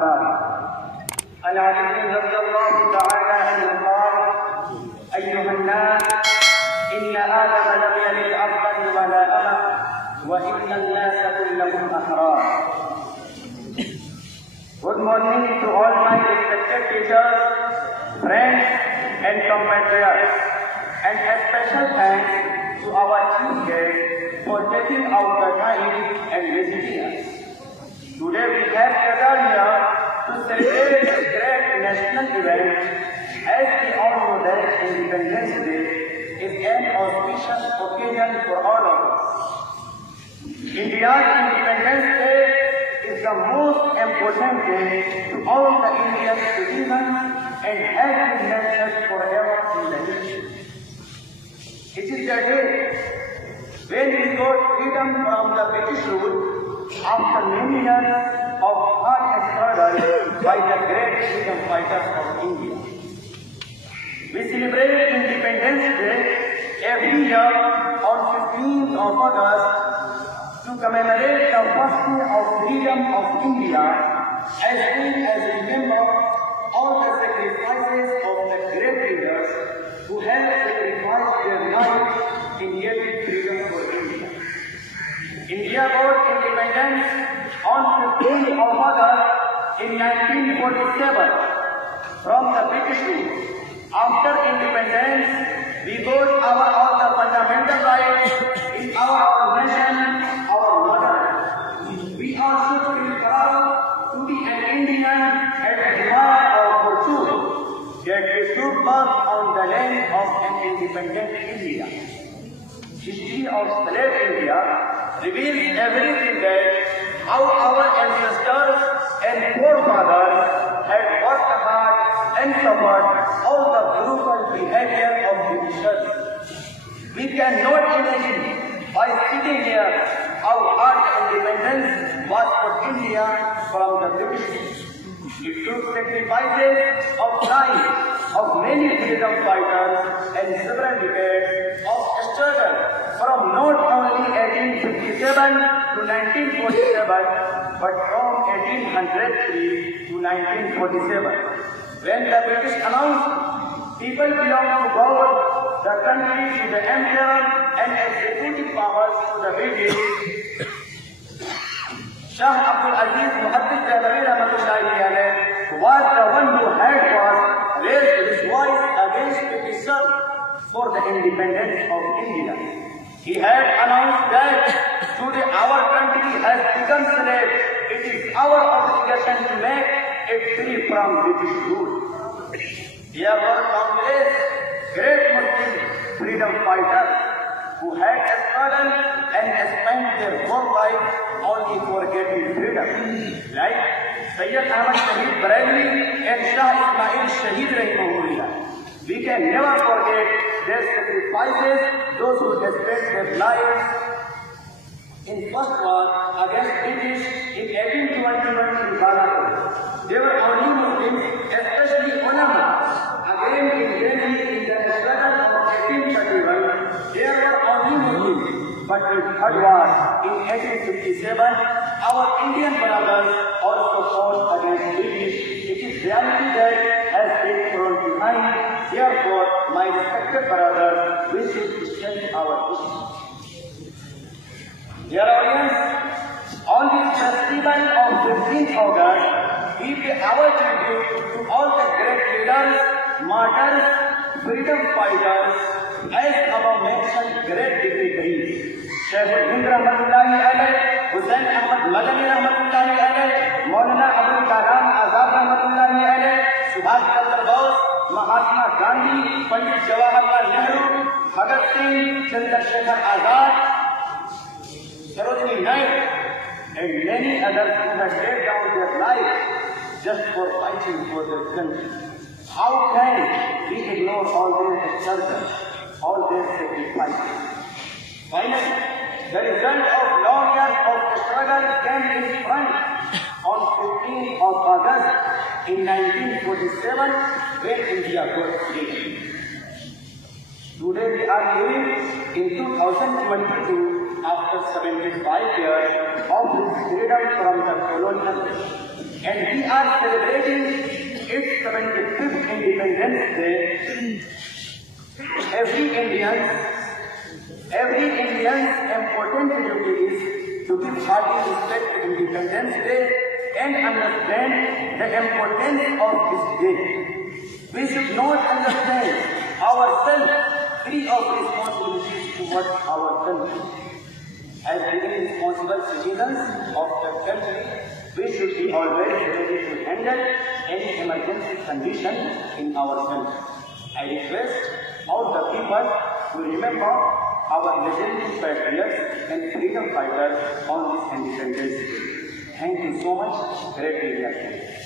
بعد. عن علي رضي الله تعالى عنه قال: أيها الناس، إن آدم لم يلد عبدا ولا أمة، وإن الناس كلهم أحرار. Good morning to all my respected teachers, friends and compatriots, and a special thanks to our chief guest for taking out the time and visiting us. Today we have gathered here to celebrate this great national event. As we all know that Independence Day is an auspicious occasion for all of us. India's Independence Day is the most important day to all the Indian citizens and has been mentioned forever in the history. It is the day when we got freedom from the British rule after many years of hard struggle by the great freedom fighters of India. We celebrate Independence Day every year on 15th of August to commemorate the first day of freedom of India, as well as remember all the sacrifices of the great leaders who have sacrificed their lives in getting freedom for India. India got independence on 15th of August in 1947 from the British rule. After independence, we got all the fundamental rights in our nation, our mother. We also feel proud to be an Indian and admire our fortune that we took birth on the land of an independent India. History of slave India reveals everything that how our ancestors and forefathers had worked hard and suffered all the brutal behavior of Britishers. We cannot imagine by sitting here how hard independence was for India from the British. It took sacrifices of life of many freedom fighters and several decades of struggle from not only 1857 to 1947 but from 1803 to 1947. When the British announced people belong to God, the country to the emperor and executive powers to the British, Shah Abdul Aziz Muhaddith Dehlavi Rahmatullahi alayh was the one who had first raised his voice against Britishers for the independence of India. He had announced that today our country has become slave. It is our obligation to make it free from British rule. There were countless great Muslim freedom fighters who had struggled and spent their whole life only for getting freedom, like Sayyid Ahmad Shahid Bareilly and Shah Ismail Shahid Rahimahullah. We can never forget their sacrifices, those who spent their lives in first war against British in 1821 in Ghana. They were only Muslims, especially ulama. Again in Delhi in the struggle of 1831, they were only Muslims. But in third war in 1857, our Indian brothers also fought against British. It is reality that has been thrown behind. Therefore, my respected brothers, we should study our history. Dear audience, on this festival of 15th August, we pay our tribute to all the great leaders, martyrs, freedom fighters, as above mentioned great dignitaries. Shaykh Hind Rahmatullahi alayh, Hussain Ahmad Madani Rahmatullahi alayh, Maulana Abul Kalam Azad Rahmatullahi alayh, Subhash Chandra Bose, Mahatma Gandhi, Pandit Jawaharlal Nehru, Bhagat Singh, Chandrasekhar Azad, Sarojini Naidu, and many others who have laid down their lives just for fighting for their country. How can we ignore all their struggles, all their sacrifices? Finally, the result of long years of struggle came in front on 15th of August in 1947 when India got freedom. Today we are living in 2022 after 75 years of freedom from the colonial. And we are celebrating its 75th Independence Day, every Indian's important duty is to give hearty respect to Independence Day and understand the importance of this day. We should not understand ourselves free of responsibilities towards our country. As being responsible citizens of the country, we should be always ready to handle any emergency condition in our country. I request all the people to remember our legendary patriots and freedom fighters on this Independence Day. Thank you so much. Great day.